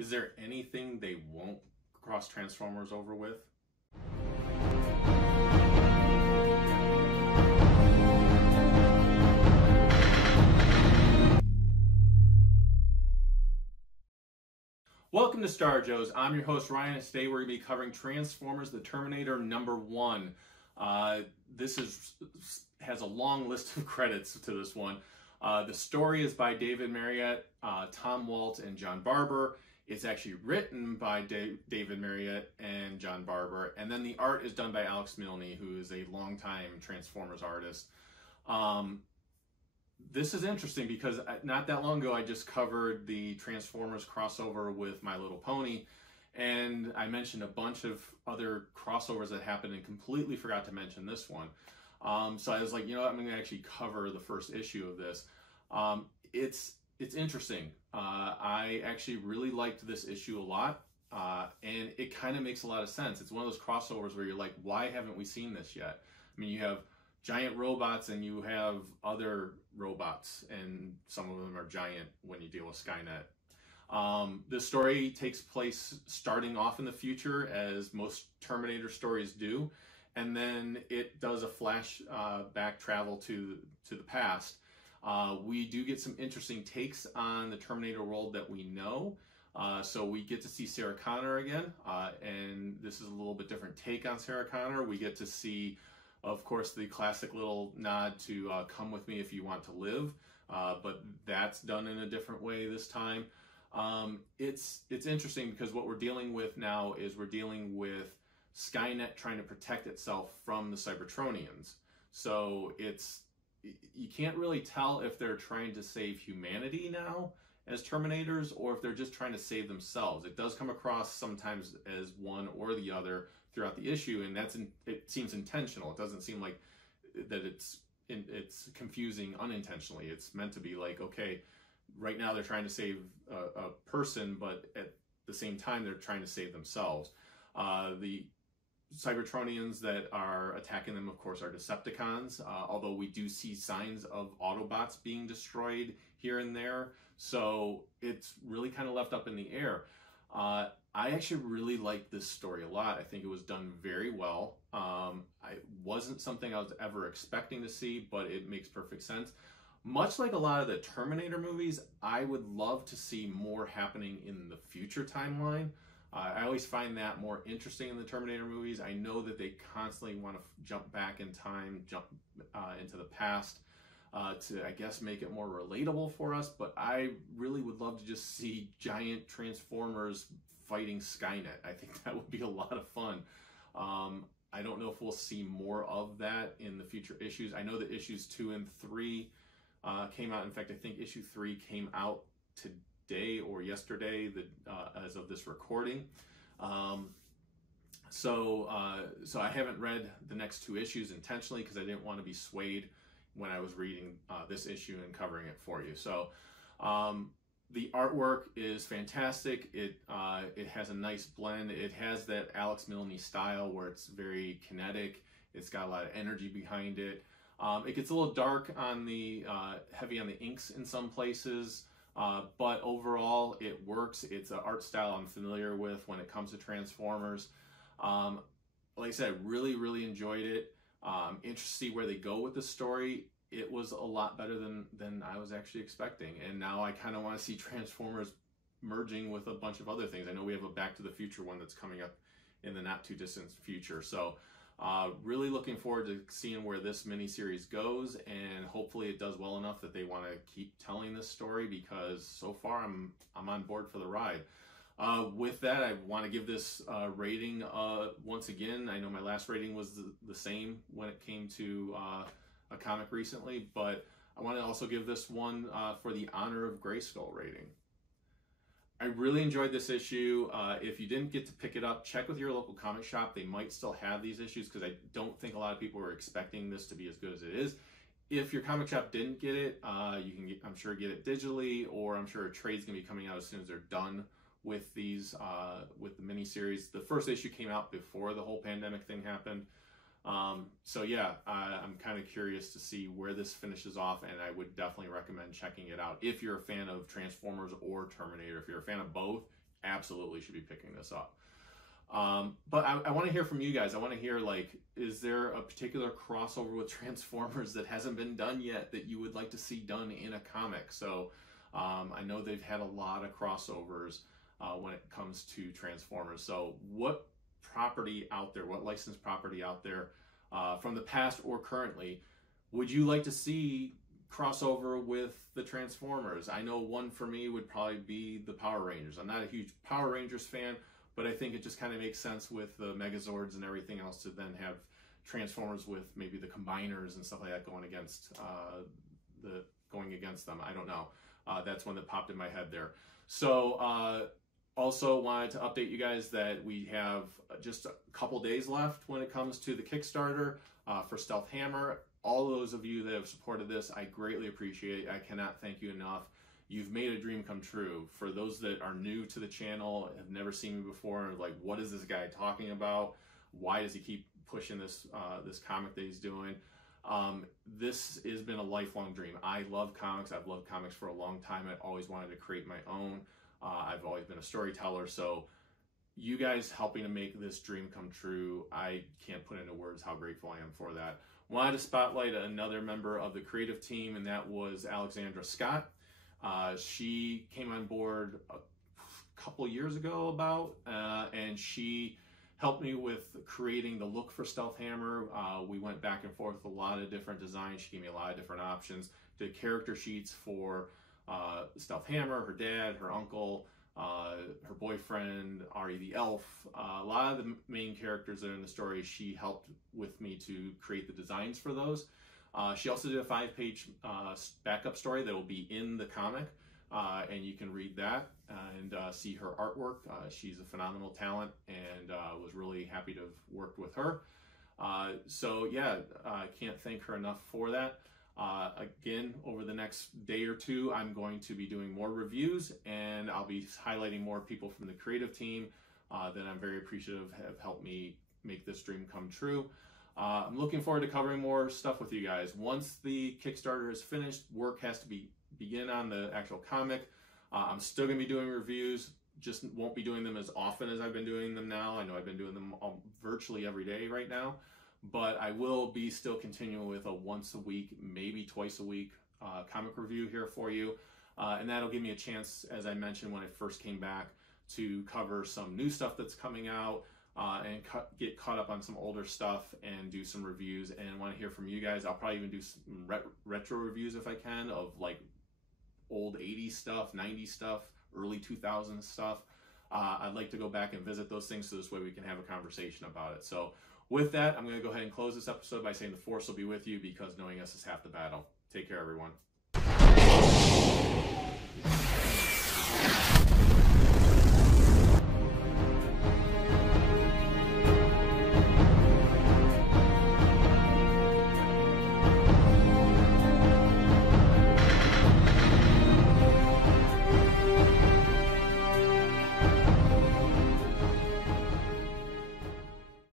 Is there anything they won't cross Transformers over with? Welcome to Star Joes. I'm your host Ryan, and today we're going to be covering Transformers The Terminator #1. This has a long list of credits to this one. The story is by David Marriott, Tom Walt, and John Barber. It's actually written by David Marriott and John Barber, and then the art is done by Alex Milne, who is a longtime Transformers artist. This is interesting because not that long ago I just covered the Transformers crossover with My Little Pony, and I mentioned a bunch of other crossovers that happened and completely forgot to mention this one. So I was like, you know what, I'm going to actually cover the first issue of this. It's interesting. I actually really liked this issue a lot, and it kind of makes a lot of sense. It's one of those crossovers where you're like, why haven't we seen this yet? I mean, you have giant robots and you have other robots, and some of them are giant when you deal with Skynet. This story takes place starting off in the future, as most Terminator stories do, and then it does a flash back travel to the past. We do get some interesting takes on the Terminator world that we know. So we get to see Sarah Connor again, and this is a little bit different take on Sarah Connor. We get to see, of course, the classic little nod to Come With Me If You Want to Live, but that's done in a different way this time. It's interesting because what we're dealing with now is we're dealing with Skynet trying to protect itself from the Cybertronians. So you can't really tell if they're trying to save humanity now as Terminators or if they're just trying to save themselves. It does come across sometimes as one or the other throughout the issue, and it seems intentional. It doesn't seem like that it's confusing unintentionally. It's meant to be like, okay, right now they're trying to save a person, but at the same time they're trying to save themselves. The Cybertronians that are attacking them, of course, are Decepticons, although we do see signs of Autobots being destroyed here and there, so it's really kind of left up in the air. I actually really like this story a lot. I think it was done very well. It wasn't something I was ever expecting to see, but it makes perfect sense. Much like a lot of the Terminator movies, I would love to see more happening in the future timeline. I always find that more interesting in the Terminator movies. I know that they constantly want to jump back in time, jump into the past to, I guess, make it more relatable for us, but I really would love to just see giant Transformers fighting Skynet. I think that would be a lot of fun. I don't know if we'll see more of that in the future issues. I know that issues 2 and 3 came out. In fact, I think issue 3 came out today or yesterday, as of this recording. So I haven't read the next 2 issues intentionally because I didn't want to be swayed when I was reading this issue and covering it for you. So the artwork is fantastic. It has a nice blend. It has that Alex Milne style where it's very kinetic. It's got a lot of energy behind it. It gets a little dark on the heavy on the inks in some places. But overall, it works. It's an art style I'm familiar with when it comes to Transformers. Like I said, really, really enjoyed it. Interested to see where they go with the story. It was a lot better than I was actually expecting. And now I kind of want to see Transformers merging with a bunch of other things. I know we have a Back to the Future one that's coming up in the not too distant future. So really looking forward to seeing where this miniseries goes, and hopefully it does well enough that they want to keep telling this story, because so far I'm on board for the ride. With that, I want to give this rating once again. I know my last rating was the same when it came to a comic recently, but I want to also give this one for the Honor of Grayskull rating. I really enjoyed this issue. If you didn't get to pick it up, check with your local comic shop. They might still have these issues because I don't think a lot of people were expecting this to be as good as it is. If your comic shop didn't get it, you can, I'm sure, get it digitally, or I'm sure a trade's going to be coming out as soon as they're done with these, with the miniseries. The first issue came out before the whole pandemic thing happened. So yeah, I'm kind of curious to see where this finishes off, and I would definitely recommend checking it out. If you're a fan of Transformers or Terminator, if you're a fan of both, absolutely should be picking this up. But I want to hear from you guys. I want to hear, like, is there a particular crossover with Transformers that hasn't been done yet that you would like to see done in a comic? So I know they've had a lot of crossovers when it comes to Transformers. So what property out there, what licensed property out there from the past or currently would you like to see crossover with the Transformers? I know one for me would probably be the Power Rangers. I'm not a huge Power Rangers fan, but I think it just kind of makes sense with the Megazords and everything else to then have Transformers with maybe the Combiners and stuff like that going against them. I don't know. That's one that popped in my head there. So also wanted to update you guys that we have just a couple days left when it comes to the Kickstarter for Stealth Hammer. All those of you that have supported this, I greatly appreciate. I cannot thank you enough. You've made a dream come true. For those that are new to the channel, have never seen me before, like, what is this guy talking about? Why does he keep pushing this this comic that he's doing? This has been a lifelong dream. I love comics. I've loved comics for a long time. I always wanted to create my own. I've always been a storyteller. So you guys helping to make this dream come true, I can't put into words how grateful I am for that. Wanted to spotlight another member of the creative team, and that was Alexandra Scott. She came on board a couple years ago and she helped me with creating the look for Stealth Hammer. We went back and forth with a lot of different designs. She gave me a lot of different options. Did character sheets for Stealth Hammer, her dad, her uncle, her boyfriend, Ari the Elf. A lot of the main characters that are in the story, she helped with me to create the designs for those. She also did a 5-page backup story that will be in the comic, and you can read that and see her artwork. She's a phenomenal talent, and was really happy to have worked with her. So yeah, I can't thank her enough for that. Again, over the next day or two, I'm going to be doing more reviews, and I'll be highlighting more people from the creative team that I'm very appreciative have helped me make this dream come true. I'm looking forward to covering more stuff with you guys. Once the Kickstarter is finished, work has to begin on the actual comic. I'm still going to be doing reviews, just won't be doing them as often as I've been doing them now. I know I've been doing them virtually every day right now, but I will be still continuing with a once a week, maybe twice a week comic review here for you. And that'll give me a chance, as I mentioned when I first came back, to cover some new stuff that's coming out, and get caught up on some older stuff and do some reviews. And I want to hear from you guys. I'll probably even do some retro reviews if I can, of like old 80s stuff, 90s stuff, early 2000s stuff. I'd like to go back and visit those things so this way we can have a conversation about it. So with that, I'm going to go ahead and close this episode by saying the Force will be with you, because knowing us is half the battle. Take care, everyone.